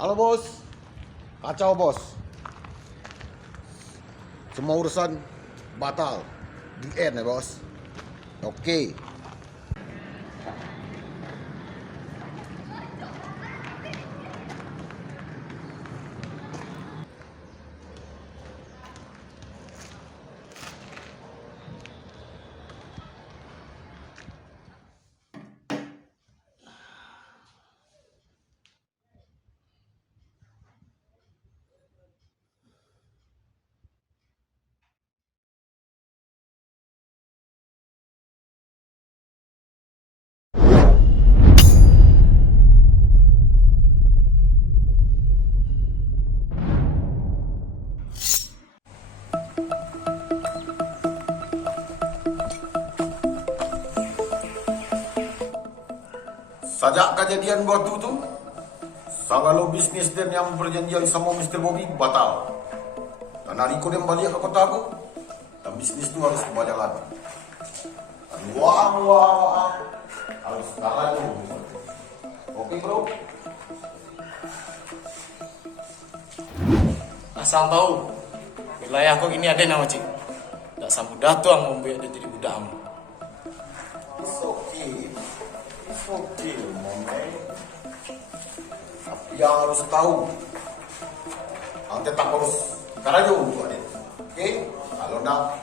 Halo bos, kacau bos. Semua urusan batal. Di end ya bos. Oke. Sejak kejadian waktu itu, segala bisnis dan yang berjanjian sama Mr. Bobby batal. Dan hari itu dia balik ke kota aku, dan bisnis itu harus kembali lagi. Dan uang harus kalah dulu. Oke bro? Asal tahu, wilayahku ini ada nama cik. Tak semudah tuh yang membuat dia jadi budakmu. It's okay, Mame. Tapi yang harus tahu, yang tetap harus karena untuk adik. Oke? Kalau nak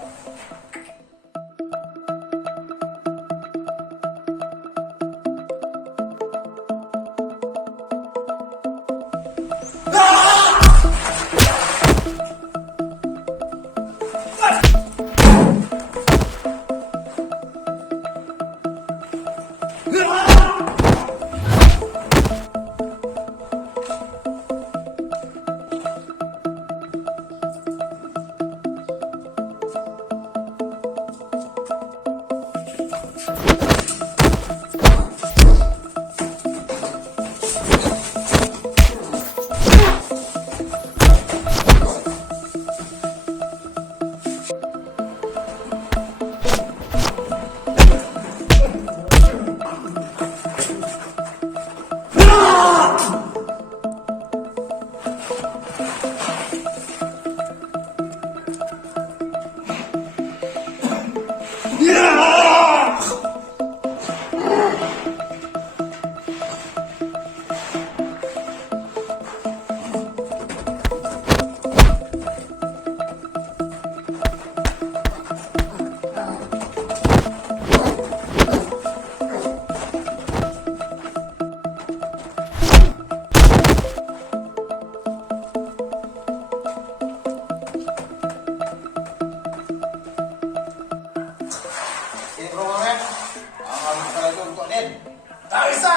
tak bisa.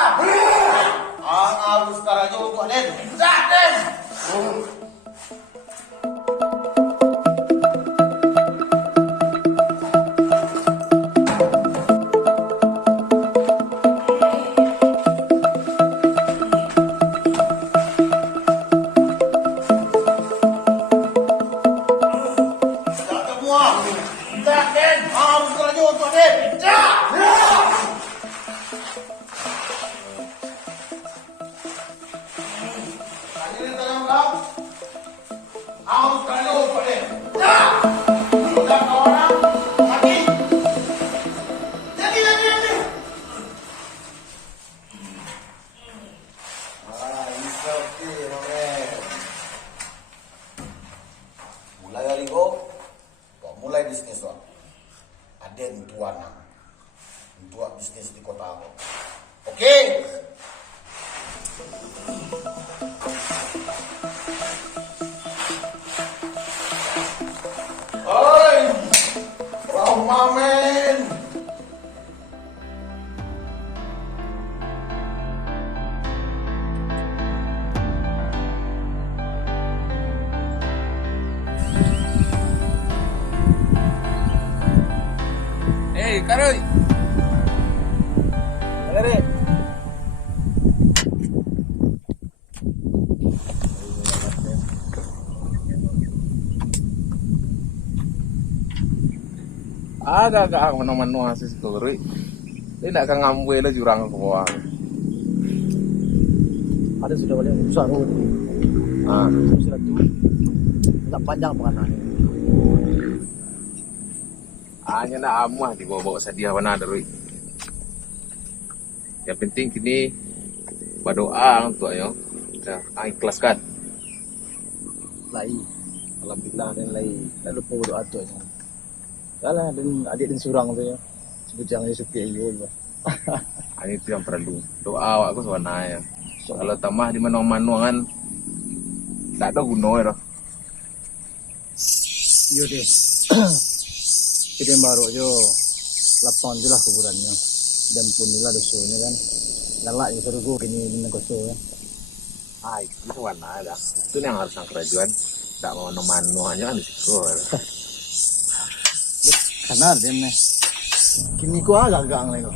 Ang harus karajo untuk Den. Tak Den. Tak semua. Tak Den. Harus karajo untuk Den. Tak. Harus kalau pada dah sudah orang mati jadi it's okay man. Mulai hari ini kau mulai bisnis lah ada untuk bisnis di kota aku. Oke. Mamen. Hey, Karoy. Ada. Agak menu hasil story. Ini nak kan ngambil lah jurang ke bawah. Ada sudah balik besar road. Sudah tu. Tak panjang penganan. Hanya nak amah dibawa-bawa sadiah mana ada Roy. Yang penting kini berdoa untuk ayo. Dah ikhlaskan. Lai. Alhamdulillah dan lai. Tak lupa berdoa tu aja. Yalah dan adik dan surang tu ya. Sebut jangan suka iyo. Hanya itu yang perlu. Doa awak aku sewana ya. Kalau tamah di mana-mana kan tak ada guna dah. Iyo deh. Kita baru jo lapang je lah kuburannya. Dan pun inilah dosonya kan. Galak je suruh kini dengan kosong kan. Itu sewana dah. Itu yang harus sang kerajuan. Tak mau mana-mana aja kan di situ. Kanar dia ni. Kini ku agak gang lagi.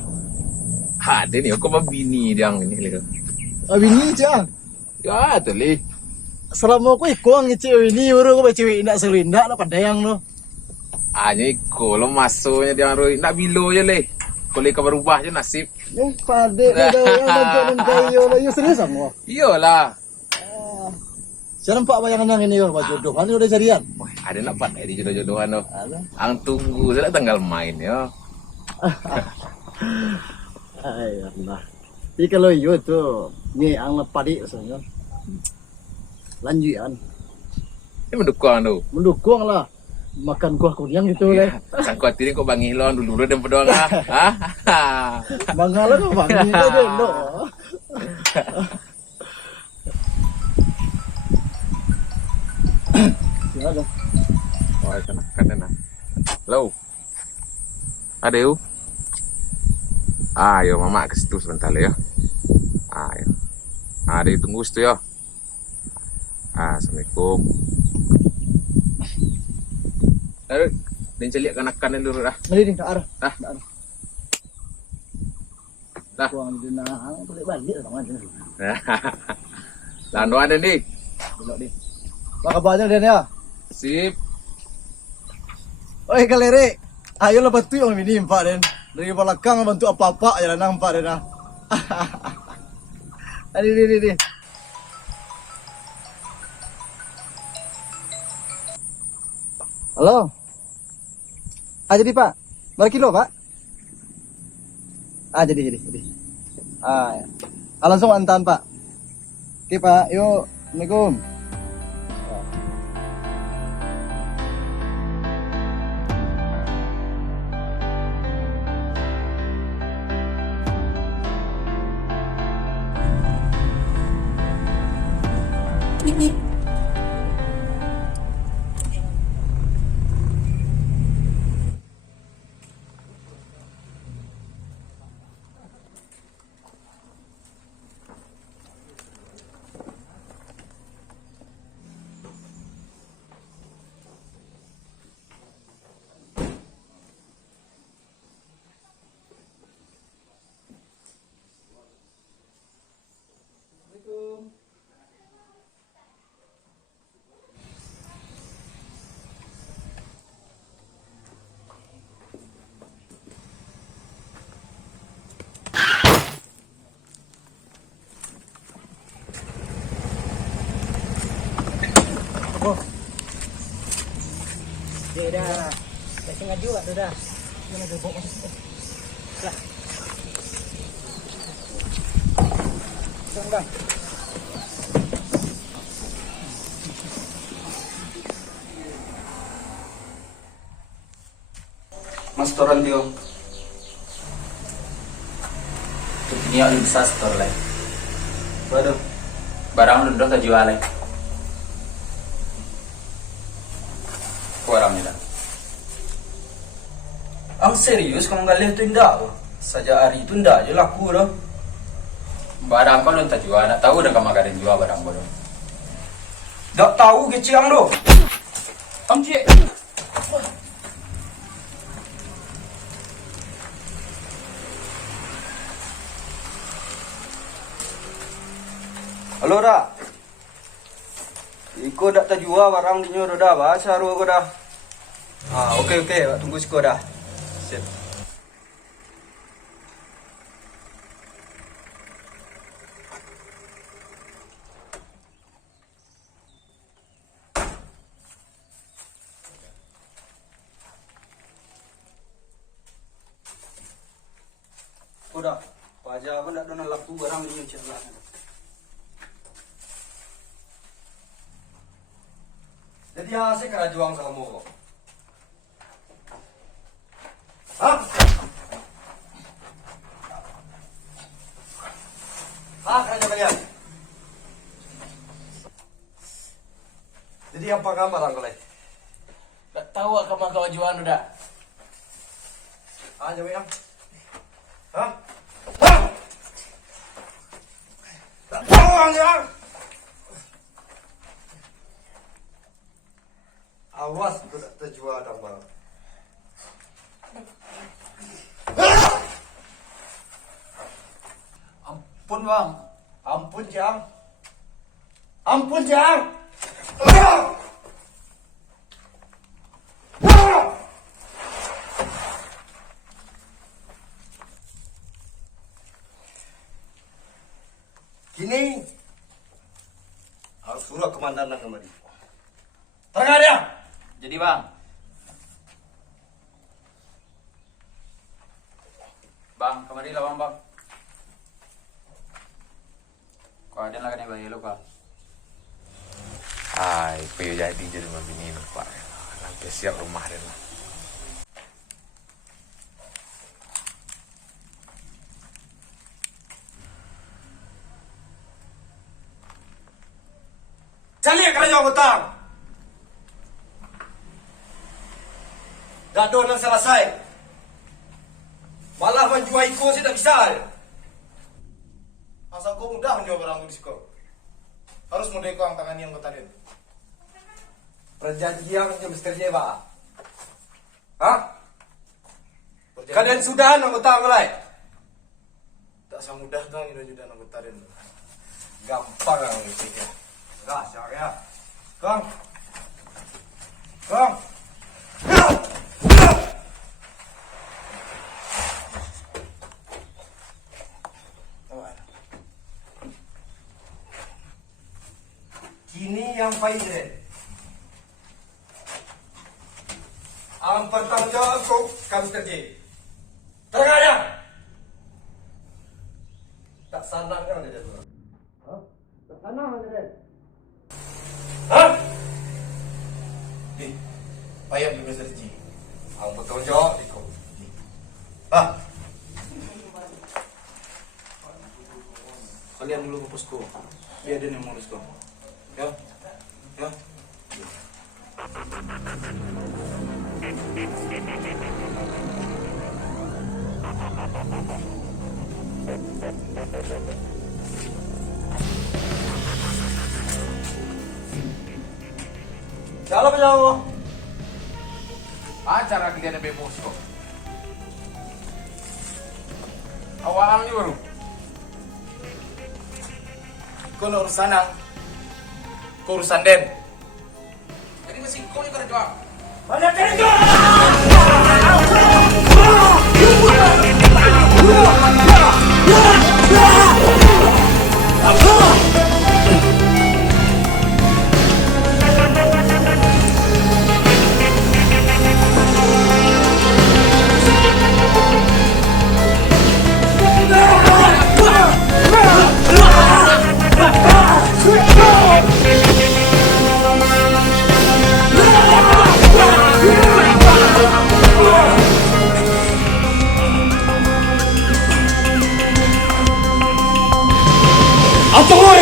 Ada ni aku mabini dia ini lagi. Abini cang. Ya, tu li. Selama aku ikut ngecewek ini baru aku baca cewek indak selindak lah padayang tu. Hanya ikut lo masuknya dia Roy. Nak bilo je le. Kalau kau berubah je nasib. Yang padik dah yang bantu dan kayu lah. You serius sama? Iyalah. Saya nampak bayangan yang ini kalau buat jodoh. Ini udah jadian. Wah, ada nak pandai di jodoh-jodohan tu. Ada. Ang tunggu saya tanggal main ya. Ay Allah. Tapi kalau you tu ni ang padik sebenarnya. Lanjutan. Ini mendukung tu. Mendukung lah. Makan kuah kunyang gitu lah. Sang kuat ini kau bangi lon dulu dan berdoa lah. Bangala tu bangi tu dulu. Ya dah. Wah, kena. Hello. Ada you? Ayo mama ke situ sebentar ya. Ayo. Ada tunggu situ ya. Assalamualaikum. Aduh, dan celiak kanakan dulu dah. Mari ni ke arah. Dah. Dah. Kuang dina boleh balik lah kan. Lalu ada ni. Belok ni. Apa kabarnya dia ni ya? Sip. Oi kalere. Ayolah bantu yang ini empat den. Dari belakang bantu apa-apa aja lah nampak den. Ni. Halo. Jadi Pak. Berapa kilo Pak? Jadi. Ya. Langsung antan Pak. Oke Pak, yuk. Assalamualaikum. Ya dah. Dah tengah juga tu dah. Jangan ada bawa masuk. Lah. Tengah. Mas toran dia. Tu punya bisa store lain. Waduh. Barang lu dah tak jual lain. Kurang ni dah. Ang serius kamu galih tu indah tu. Saja hari tu indah je laku dah. Barang kau lu tak jual. Nak tahu dah kamu kadang jual barang kau. Tak tahu keciang tu. Amcik. Halo dah. Iko dak terjual barang dinyo dah bah saru aku dah. Okey, tunggu siko dah. Sip. dah. Paja apa ndak dona laku barang ini cerlah. Jadi asik kena juang sama mo. Hah? Kerja kalian. Jadi apa kabar angkolai? Tak tahu kamu kawajuan udah. Jawab yang. Hah? Tak tahu yang. Awas aku tak terjual dah bang. Ampun bang. Ampun Jang. Ampun Jang. Kini harus suruh kemandanan kemari. Terangkan dia. Jadi bang. Bang, kemari lah bang. Kau ada lah kan yang lu kak. Ay, kuyo jadi rumah bini pak. Nanti siap rumah dan lah. Calik kerja hutang. Dah doang selesai. Malah menjual iko sih tak bisa. Asal kau mudah menjual barang di sekolah. Harus mudah kau tangani anggota dia. Perjanjian yang mesti kerja pak. Hah? Kalian sudah anggota mulai? Tak semudah kau ini juga anggota dia. Gampang yang ini. Dah, ya. Kang. Kang. Kini yang faizin. Ang pertanggung jawab kau kami kerja. Terangkan ya. Tak sanang kan dia tu. Hah? Tak sanang dia. Hah? Payah beli serji. Ang bertanggung jawab ikut. Hah? Kalian dulu ke posko. Biar dia yang ngurus kau. Ya. Ya. Jalan penjauh. Acara kalian yang bebos kok. Awalnya baru. Kau nak urusan ang? Kau urusan Den. Jadi masih kau yang kerja. Mana kerja?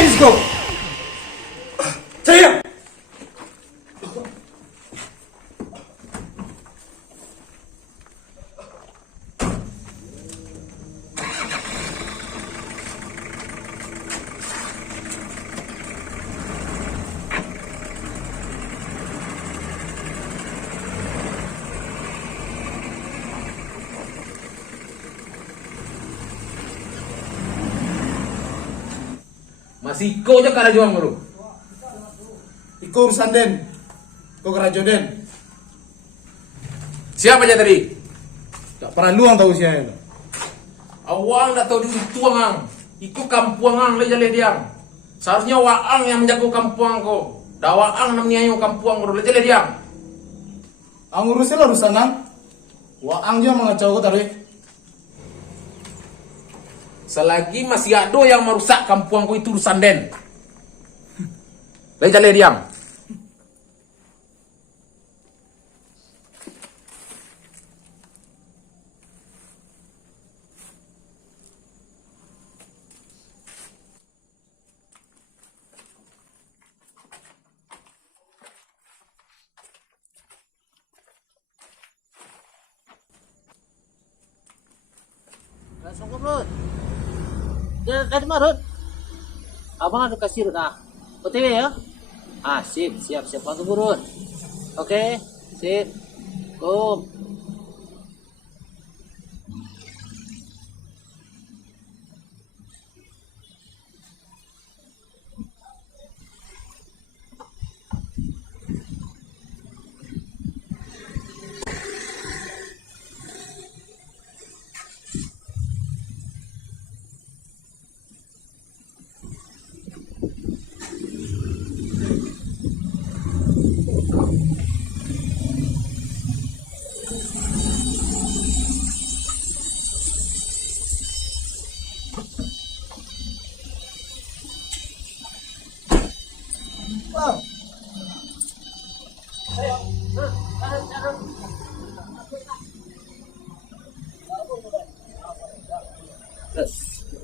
Let's go. Saya. Masih kau je kara juang baru. Iko urusan Den. Kau kerajo Den. Siapa aja tadi? Tak pernah luang tahu siapa itu. Awang dah tahu diri tuangang. Itu kampuangang le jale diang. Seharusnya waang yang menjaga kampuang ko. Da waang namanya yo kampuang baru le jale diang. Ang urusan lah urusan ang. Waang dia mengacau kau tarik. selagi masih ada yang merusak kampuangku itu urusan Den. Lain jale diam. Langsung ke Rut. Dia dari mana Rut? Abang ada kasih Rut ah. OTW ya? Ah siap. Abang tunggu Rut. Oke, sip. Kum.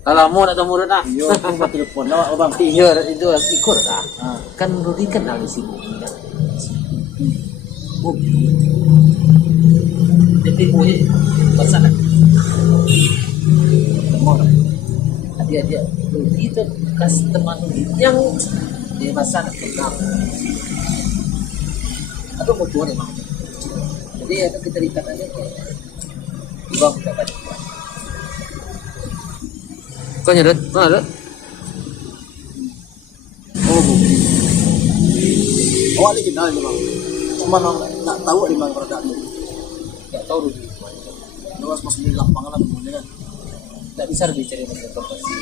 Kalau mau nak temu Rut ah. Yo, aku buat telepon lah, abang. Iya, itu ikut ah. Kan Rudi kenal di sini. Tapi boleh pasal teman. Dia Rudi itu kasih teman yang dia pasal kenal. Aduh mau jual emang. Jadi ya kita ikat aja. Bang dapat. Kau nyerut, mana? Oh, bu. Awak ni kenal memang. Cuma nak tahu di mana berada ni. Tak tahu Rudi. Luas masuk di lapangan lah kemudian kan. Tak bisa bicara dengan profesi.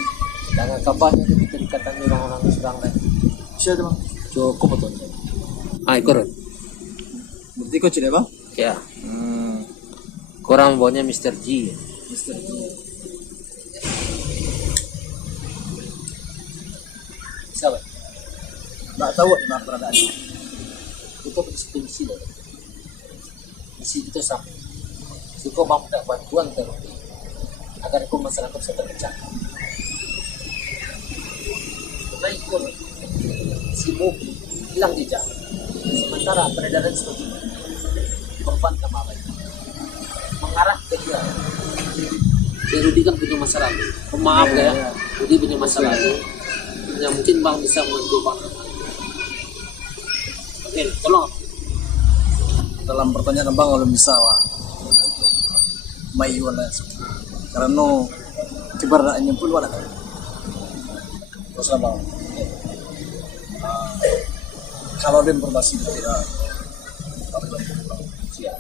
Dengan kabarnya itu kita dikatakan orang-orang sedang kan. Siapa tu bang? Cukup betul. Ah, ikut. Berarti kau cina bang? Ya. Korang bawanya Mr. G. Mister G. Siapa? Nak tahu di mana berada ni. Itu satu misi dah. Misi itu sama. Si kau mampu tak bantuan ke Rudi agar kau masyarakat bisa terpecah. Karena ikut sibuk hilang jejak. Sementara peredaran seperti ini korban kemarin mengarah ke dia. Ya, Rudi kan punya masa lalu. Maaf ya, Rudi punya masa lalu. Yang mungkin bang bisa membantu bang. Oke, tolong. Dalam pertanyaan bang kalau bisa wah. Mai wala. Karena keberadaannya pun wala. Terus bang. Kalau dia informasi tidak Siap.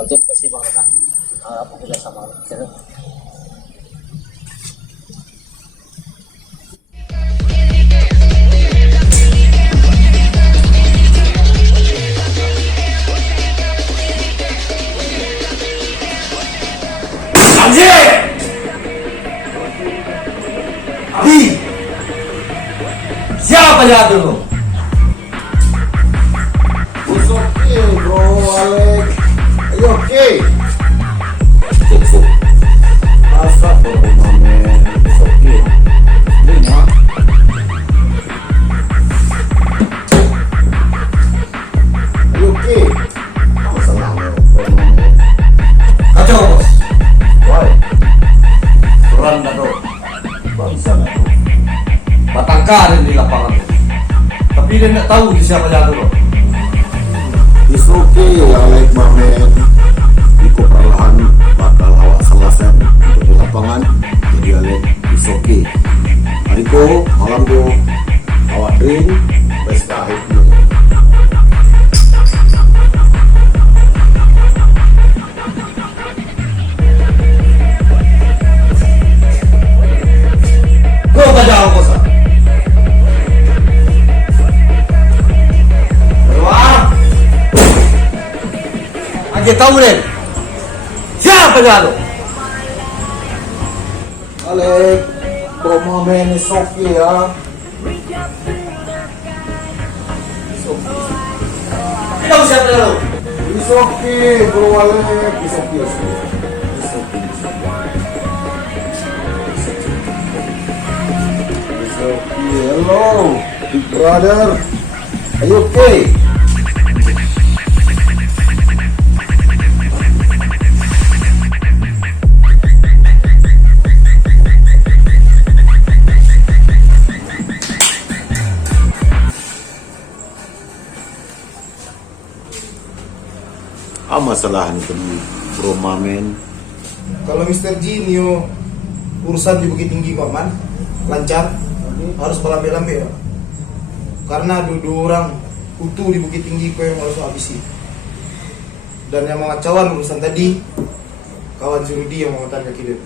Untuk kasih bang kan. Apa kita sama kita. Abi, siapa ya dulu? It's okay, bro, Alex. Are you okay? Asa bro, man. It's okay. Lima. Are you okay? Masalah lo, Kacau bos, why? kurang dah bro. Bangsa na to. Batangka ada di lapangan tu. Tapi dia tak tahu di siapa ya dulu. It's okay, Alex, my man. Iko perlahan bakal awak selesai untuk di lapangan. Jadi Alex, it's okay. Hari ko, malam ko, awak drink, pesta hit mo. Kau tak jauh bos. Keluar. Aje tahu deh. Siapa ya tu? Alex, Bro Mamen, it's okay ya. Kita usia dulu. It's okay, Bro Alek. It's okay. It's okay. It's okay. Hello, big brother. Are you okay? Apa masalah nih Bro Mamen? Kalau Mr. Jinio urusan di Bukit Tinggi Paman lancar, harus melambe-lambe ya. Karena dua orang utuh di Bukit Tinggi kau yang harus habisi. Dan yang mengacauan urusan tadi kawan si Rudi yang mengatakan kaki dia.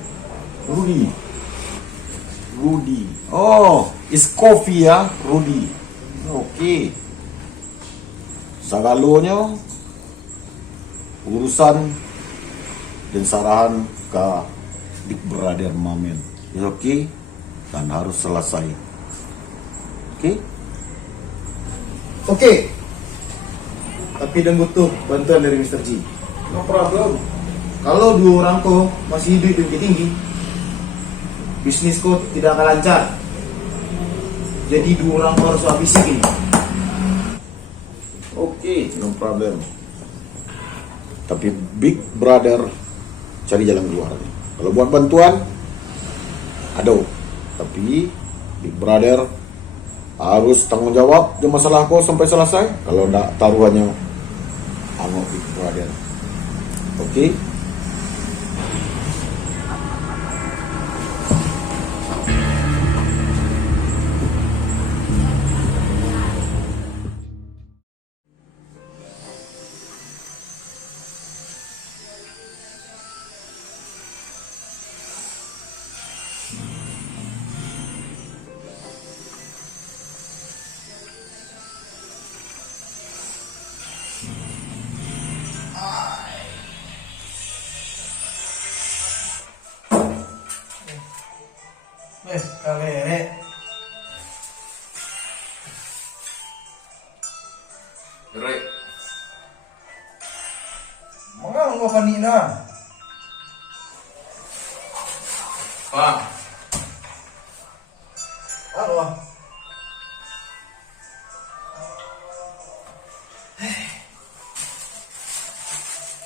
Rudy. Oh, is coffee ya, Rudy. Oke. Sagalonya urusan dan sarahan ke Big Brother Mamen. Is oke dan harus selesai. Oke? Oke. Tapi dan butuh bantuan dari Mr. G. No problem. Kalau dua orang kau masih hidup di Bukit Tinggi, bisnis kau tidak akan lancar. Jadi dua orang kau harus habisi ini. Oke, no problem. Tapi Big Brother cari jalan keluar. Kalau buat bantuan, aduh. Tapi Big Brother harus tanggung jawab di masalah kau sampai selesai. Kalau enggak taruhannya anu Big Brother. Oke? Kalere. Re, Mangang mo kanina. Bang, Ano?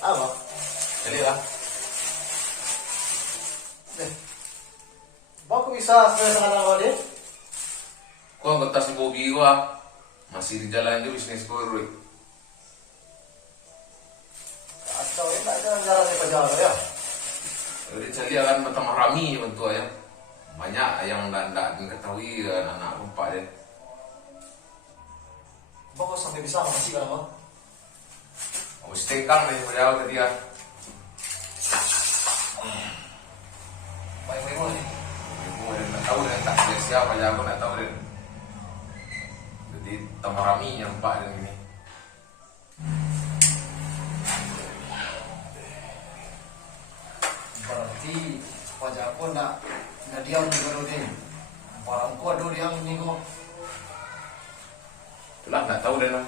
Ano? jadi lah. Bago isa sa kanang din? Kau anggota si Bobby gua masih di jalan itu bisnis gua, Roy. Atau ini ada jalan sa pajalo ya. Jadi saya akan bertemu Rami bentuk ya. Banyak yang tidak diketahui anak rupa deh. Bago sampai bisa masih kan mo? Habis tekang nih beliau tadi ya. Baik-baik mo nih. Ibu nggak tahu dan tak siapa aja aku nggak tahu deh. Jadi Tamarami yang pak dan ini. Berarti pajak ko na diam ni baru din. Parang ko do diam ni ko. Itulah nggak tahu deh lah.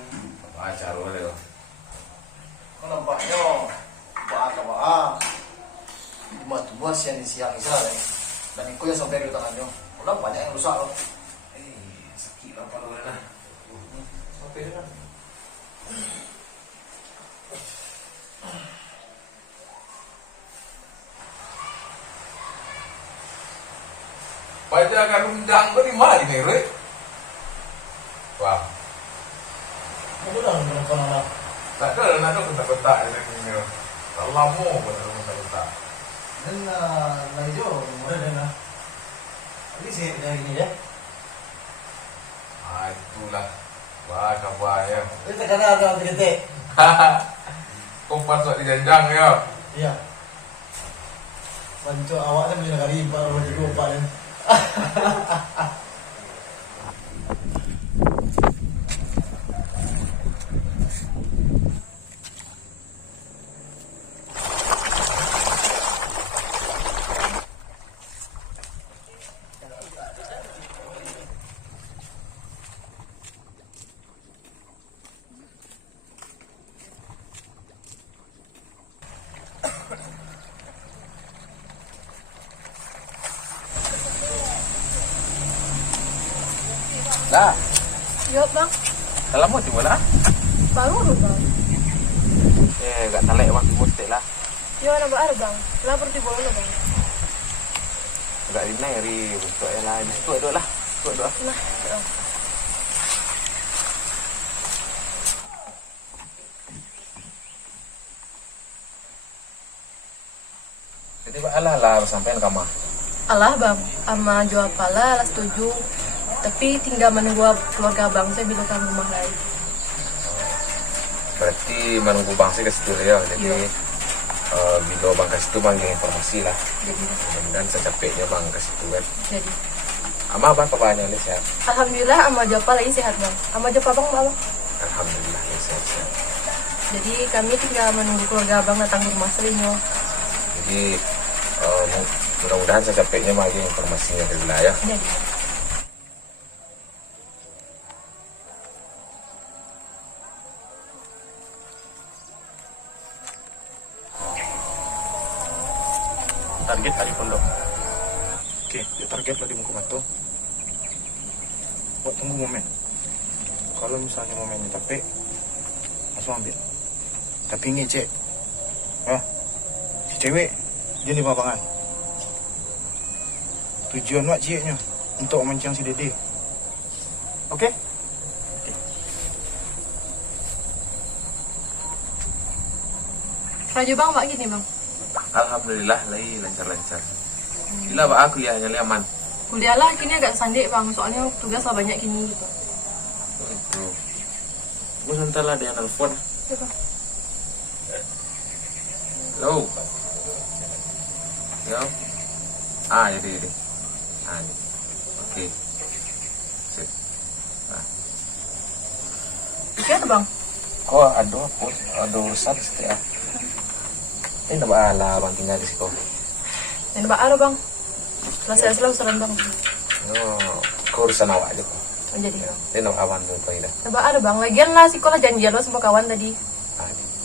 Apa acara deh. Kung nampaknyo, baka buat siya ni siyang isa eh. Dan iko yung sampai di tangan nyo. Wala, banyak yang rusak loh. Sakit lah kalau deh. Sampai na. Pajangan undang ko di mana nih, Roy? Wah, Ano lang, ano ka na lang. tak ada nak kota-kota ini. Lama pun ada kota-kota. Dan medyo, mura din na. At least, dari ini ya. Ah, itulah. Wah, kabaya. Ito ka na, ang tigante. Kau pasok di janjang ya. Iya. Panco awak na may nakarimpa, o di ko pa rin. Kak, Yo bang, dalam mau coba lah. baru lu bang. Gak talek waktu musti lah. Yo ada baru bang, lapor di bola bang. Gak ini hari untuk lah. Itu ada lah. Itu ada. Nah, yo. Jadi Pak Allah lah sampai ke kamar. Alah bang, ama jual pala, lah setuju. Tapi tinggal menunggu keluarga bang saya bila kamu rumah lain. Berarti menunggu bang saya ke situ ya. Jadi Iya. bila bang ke situ bang informasi lah. Jadi, Dan secepatnya bang ke situ kan. jadi. Ama bang kabarnya nih sehat. Alhamdulillah ama jual pala ini sehat bang. Ama jual bang bang. Alhamdulillah nih sehat. Jadi kami tinggal menunggu keluarga bang datang ke rumah selinyo. Jadi mudah-mudahan secepatnya bagi informasinya ke wilayah. Jadi. Target hari pondok. Oke, dia target lah di muka batu. Buat tunggu momen. Kalau misalnya momennya tapi langsung ambil. Tapi ini cek, si cewek dia lima bangan. Tujuan wak ciknya untuk memancing si Dede. Oke? Raja bang mak gini bang. Alhamdulillah lagi lancar-lancar. Gila Pak aku lihatnya aman. Kuliah lah kini agak sandik bang, soalnya tugas lah banyak kini gitu. Itu. Gue sebentar lah dia nelfon. Ya bang. Halo. Ya. Jadi. Oke. Sip. Iya tuh bang. Kok ada urusan setia. Ini nak lah bang tinggal di situ. Ini bak ada bang. Lah saya selalu serem bang. Kok urusan awak aja. Jadi bang. Ini nak awan dulu kau ini. Coba ada bang, lagian lah sekolah janjian lo sama kawan tadi.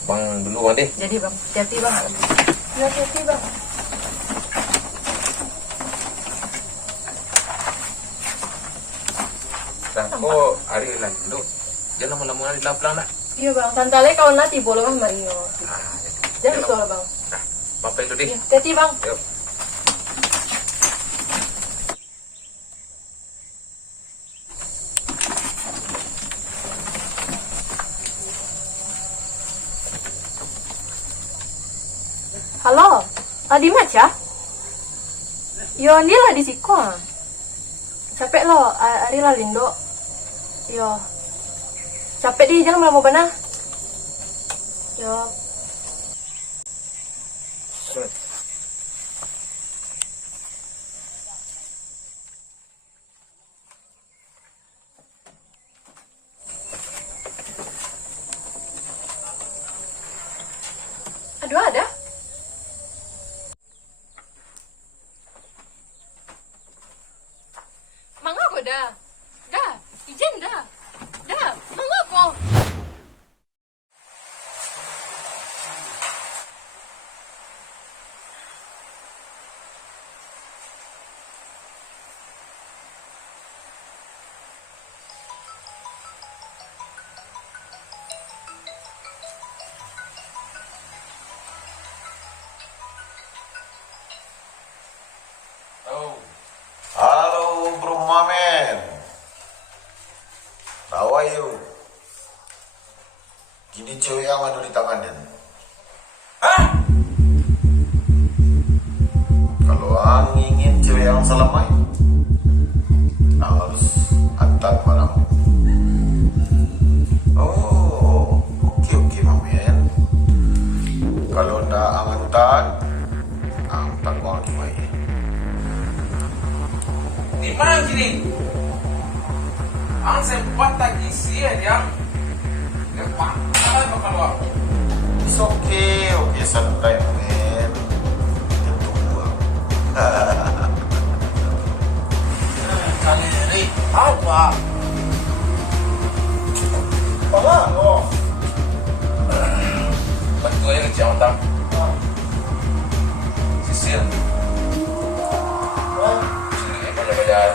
Bang dulu bang deh. Jadi bang, hati bang. Ya hati bang. Dah kok hari lain dulu. Jangan lama-lama di lapang nak. Iya bang, santale kawan nanti bolong kan Marino. Jangan betul bang. Nah, bapak itu deh. Iya, hati bang. Yuk. Halo, di Maca? Yo, ni lah di siko. Capek lo, ari lah lindo. Yo. Capek di jangan mau bana. Yo. Aduh ada. Mangga ko dah. Dah, ijen dah. Dah, mangga ko. Halo Bro Mamen. How are you? Gini cewek yang ada di tangannya. Kalau ang ingin cewek yang selamai, harus antar barang. Oh, oke Mamen. Kalau ndak antar uang baik. Di mana sini? Ang sempat lagi sih yang depan. Apa kalau? It's okay, santai men. Tunggu. Kali ini apa? Apa? Oh. Bantu aja kerja otak. Sisil. Sini banyak-banyak.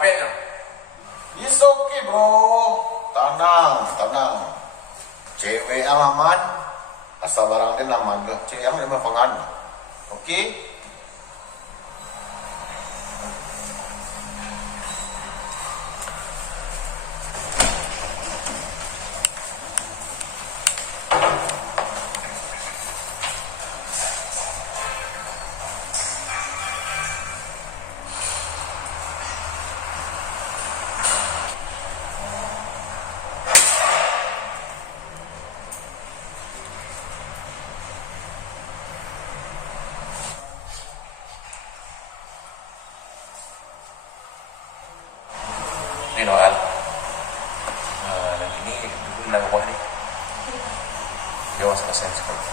HP-nya. It's okay bro. Tenang. Cewek yang aman, asal barang dia aman. Cewek yang memang pengan. Oke? Ini Noel. Dan ini dulu bilang ke nih. Dia was kasihan sekali.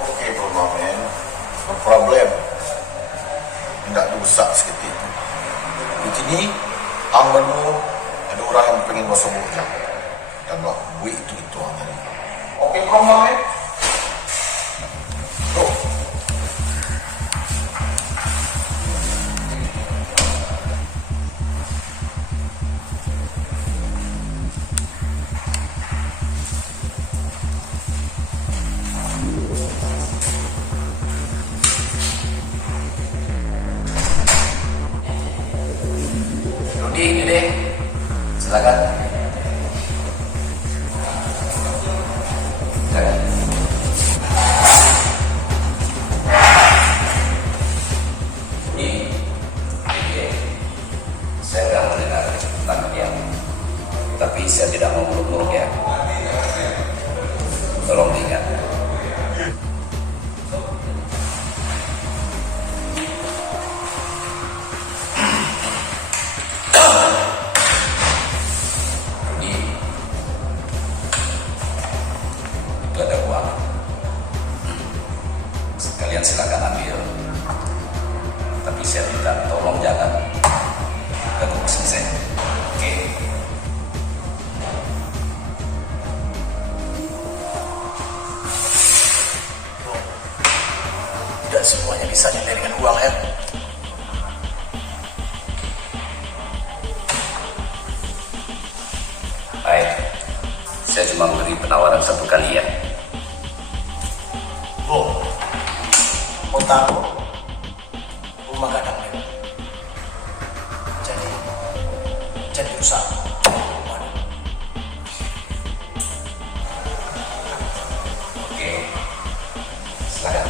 Oke bro man. No problem. Tidak dosa seperti itu. Di sini, ang menu ada orang yang pengen masuk buknya. Dan wah, gue itu angin. Oke bro man. Tuh. Dede, silakan. Jangan. Dede, saya tidak mendengar tentang dia, tapi saya tidak mau muluk-muluk ya. Tolong diingat. Itu ada uang. Kalian silakan ambil. Tapi saya minta tolong jangan ganggu bisnis saya. Oke. Tidak semuanya bisa dinilai dengan uang ya. Baik. Saya cuma memberi penawaran satu kali ya. Bro, otak rumah kadang dia. Jadi rusak. Oke. Silakan.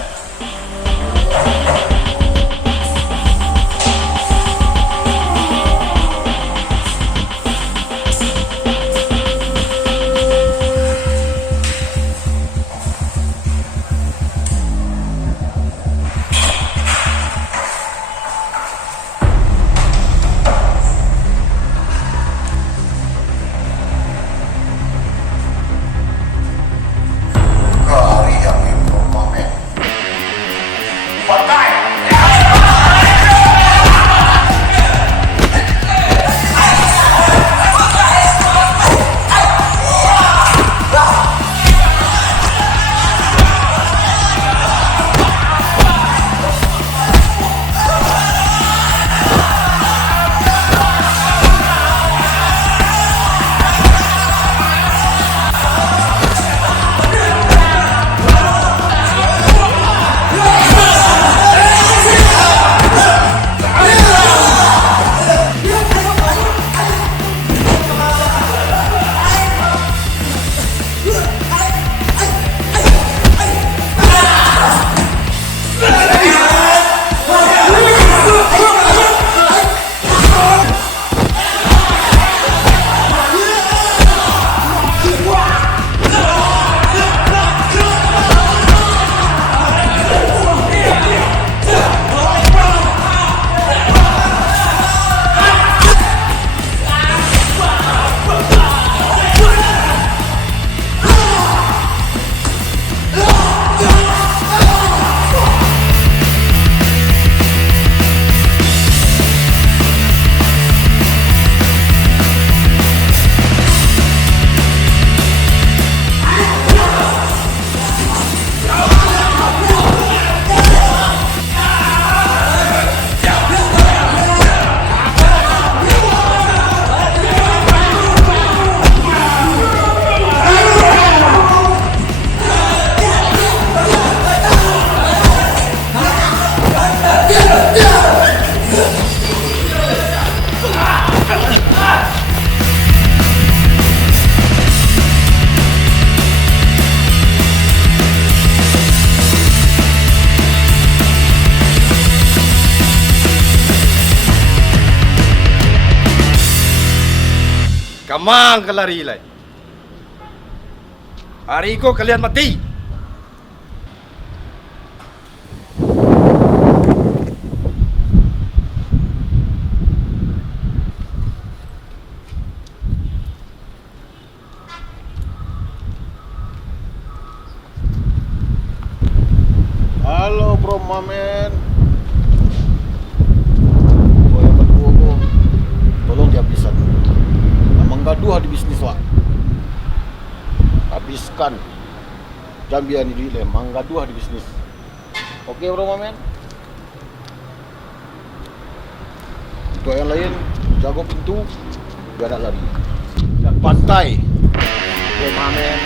Kamang kelari lai. Hari ko kalian mati. Halo Bro Mamen. Kau yang berdua ko, tolong dihabiskan. Namang gaduh di bisnis wak. Habiskan. Jambian ini le, manggaduh di bisnis. Oke Bro Mamen. Untuk yang lain, jago pintu, biar tak lari. Dan pantai. Bro Mamen.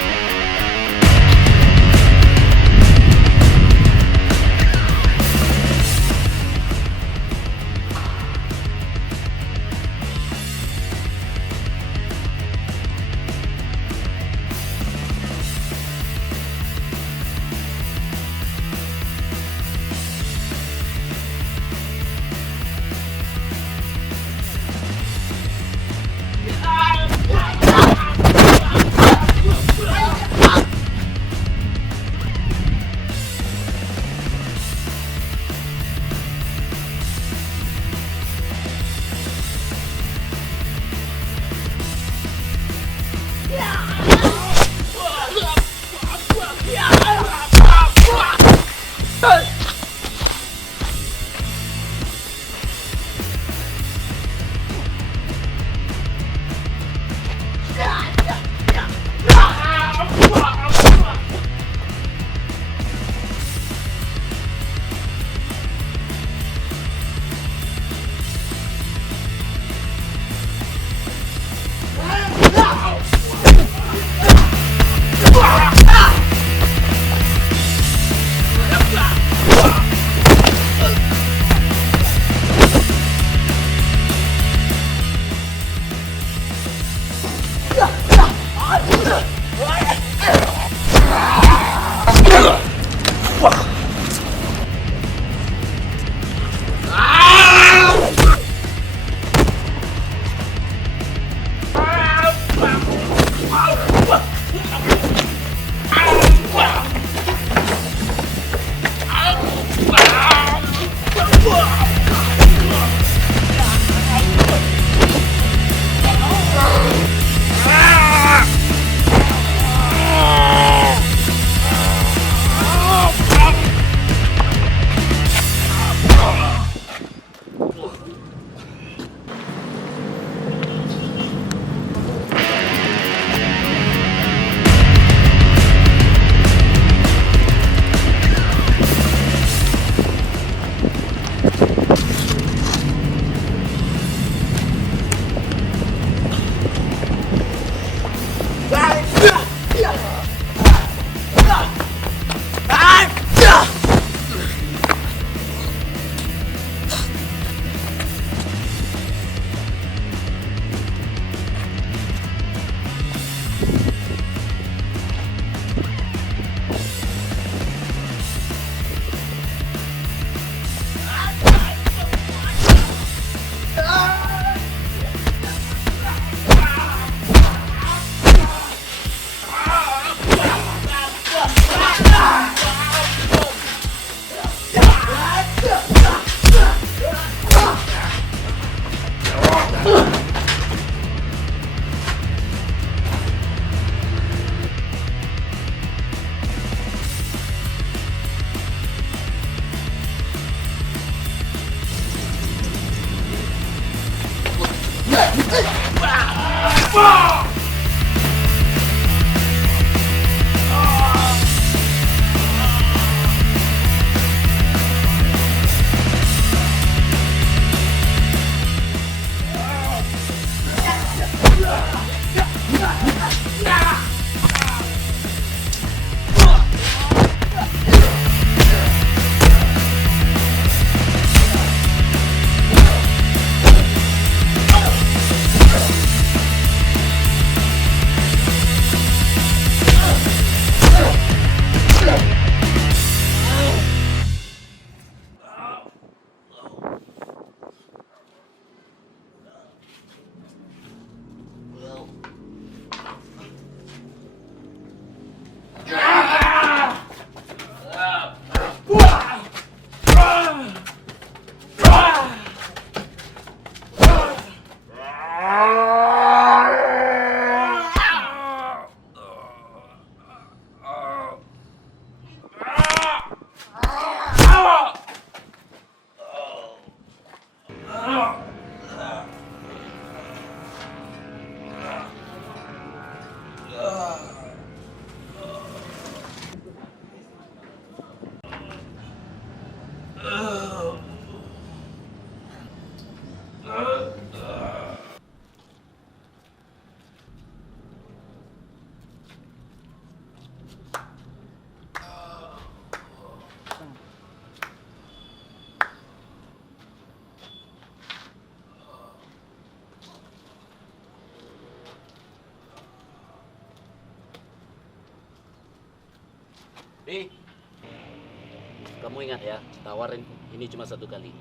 Kamu ingat ya, tawaran ini cuma 1 kali.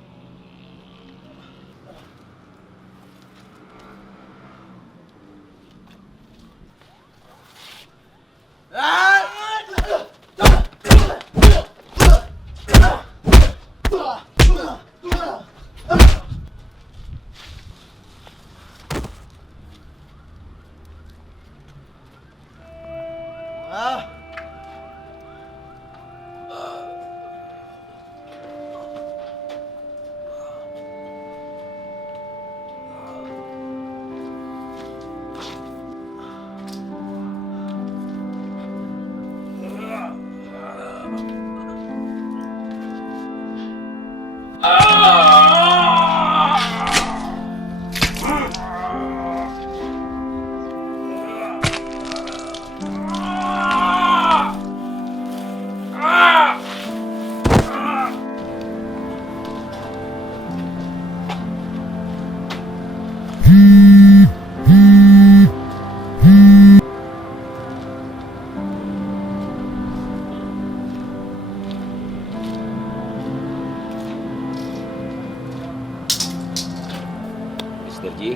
Mr. Ji,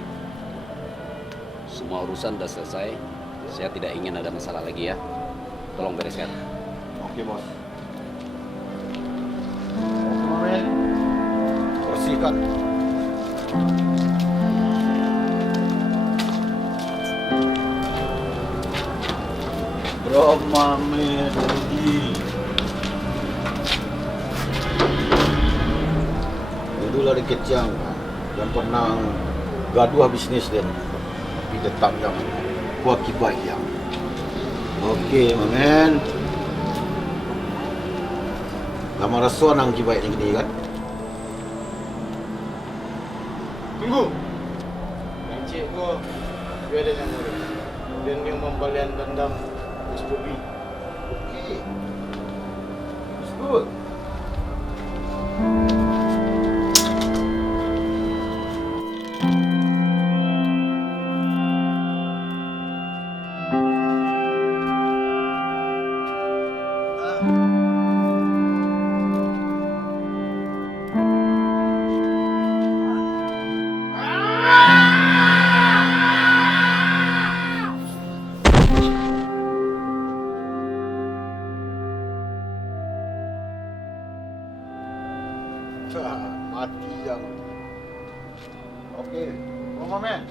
semua urusan sudah selesai. Saya tidak ingin ada masalah lagi ya. Tolong bereskan. Oke, bos. Oke, men. Bersihkan. Brahma Medji. Dulu dari kecil yang pernah gaduh bisnis dan tapi tetap yang kuat kibat yang. Okey, men. Lama rasa nang kibat yang gini kan? Tunggu. Encik gua biar dia yang ngurus. Dan yang membalian dendam Bos Bobby. Okey. It's good. Mati jangan. Okey, Mama men.